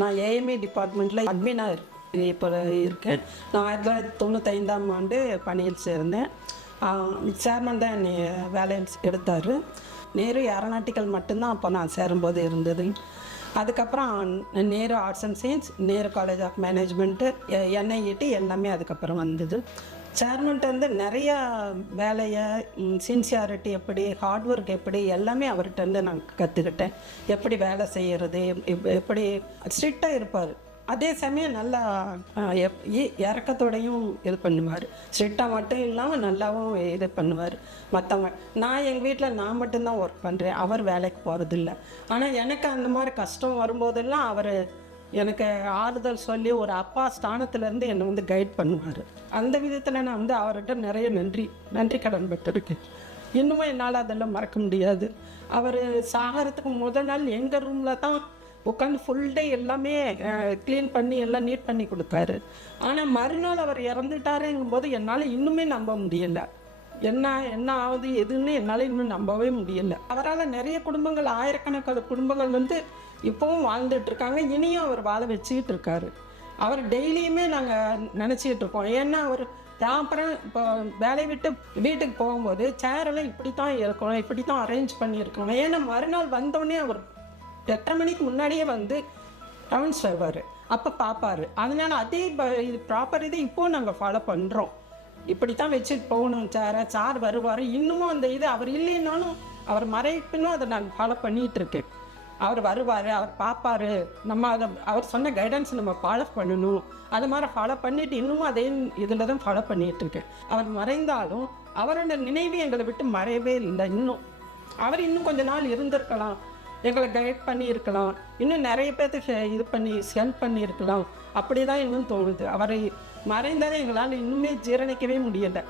நான் ஏஎம்ஏ டிபார்ட்மெண்ட்டில் அட்மினாக இப்போ இருக்கேன். நான் 1995ஆம் ஆண்டு பணியில் சேர்ந்தேன். சேர்மன் தான் என்னை வேலையில் எடுத்தார். நேரு ஏரோநாட்டிக்கல் மட்டும்தான் அப்போ நான் சேரும்போது இருந்தது. அதுக்கப்புறம் Nehru arts and science, Nehru college of management, NIET எல்லாமே அதுக்கப்புறம் வந்தது. சேர்மன்ட்டு நிறையா வேலையை, சின்சியாரிட்டி எப்படி, ஹார்ட் ஒர்க் எப்படி, எல்லாமே அவர்கிட்ட நான் கற்றுக்கிட்டேன். எப்படி வேலை செய்கிறது, எப்படி ஸ்ட்ரிக்டாக இருப்பார். அதே சமயம் நல்லா இறக்கத்தோடையும் இது பண்ணுவார். ஸ்ட்ரிக்டாக மட்டும் இல்லாமல் நல்லாவும் இது பண்ணுவார் மற்றவங்க. நான் எங்கள் வீட்டில் நான் மட்டும்தான் ஒர்க் பண்ணுறேன், அவர் வேலைக்கு போகிறதில்ல. ஆனால் எனக்கு அந்த மாதிரி கஷ்டம் வரும்போதெல்லாம் அவர் எனக்கு ஆறுதல் சொல்லி ஒரு அப்பா ஸ்தானத்துலேருந்து என்னை கைட் பண்ணுவார். அந்த விதத்தில் நான் அவர்கிட்ட நிறைய நன்றி கடன் பட்டிருக்கேன். இன்னுமே என்னால் அதெல்லாம் மறக்க முடியாது. அவர் சாகிறதுக்கு முதல் நாள் எங்கள் ரூமில் தான் உட்காந்து ஃபுல் டே எல்லாமே க்ளீன் பண்ணி எல்லாம் நீட் பண்ணி கொடுத்தாரு. ஆனால் மறுநாள் அவர் இறந்துட்டாருங்கும் போது என்னால் இன்னுமே நம்ப முடியலை. என்ன ஆகுது எதுன்னு என்னால் இன்னும் நம்பவே முடியலை. அவரால் நிறைய குடும்பங்கள், ஆயிரக்கணக்கான குடும்பங்கள் இப்போவும் வாழ்ந்துட்டுருக்காங்க. இனியும் அவர் வாழ வச்சுக்கிட்டு இருக்காரு. அவர் டெய்லியுமே நாங்கள் நினச்சிக்கிட்டு இருக்கோம். ஏன்னா அவர் அப்புறம் இப்போ வேலையை விட்டு வீட்டுக்கு போகும்போது சேரெல்லாம் இப்படி தான் இருக்கணும், இப்படி தான் அரேஞ்ச் பண்ணியிருக்கணும். ஏன்னா மறுநாள் வந்தோடனே அவர் 8:30 மணிக்கு முன்னாடியே ரவுண்ட்ஸ் வருவார், அப்போ பார்ப்பார். அதனால் அதே இது ப்ராப்பர் இதை இப்போது நாங்கள் ஃபாலோ பண்ணுறோம். இப்படி தான் வச்சுட்டு போகணும் சார் வருவார். இன்னமும் அந்த இது அவர் இல்லைன்னாலும் அவர் மறைப்பினும் அதை நாங்கள் ஃபாலோ பண்ணிகிட்ருக்கேன். அவர் வருவார், அவர் பார்ப்பார், நம்ம அதை அவர் சொன்ன கைடன்ஸ் நம்ம ஃபாலோ பண்ணணும். அது மாதிரி ஃபாலோ பண்ணிவிட்டு இன்னமும் அதே இதில் தான் ஃபாலோ பண்ணிகிட்ருக்கேன். அவர் மறைந்தாலும் அவரோட நினைவு எங்களை விட்டு மறையவே இல்லை. அவர் இன்னும் கொஞ்ச நாள் இருந்திருக்கலாம், எங்களை கைட் பண்ணியிருக்கலாம், இன்னும் நிறைய பேர்த்து இது பண்ணி ஹெல்ப் பண்ணியிருக்கலாம். அப்படி தான் இன்னும் தோணுது. அவரை மறைந்தாலே எங்களால் இன்னுமே ஜீரணிக்கவே முடியலை.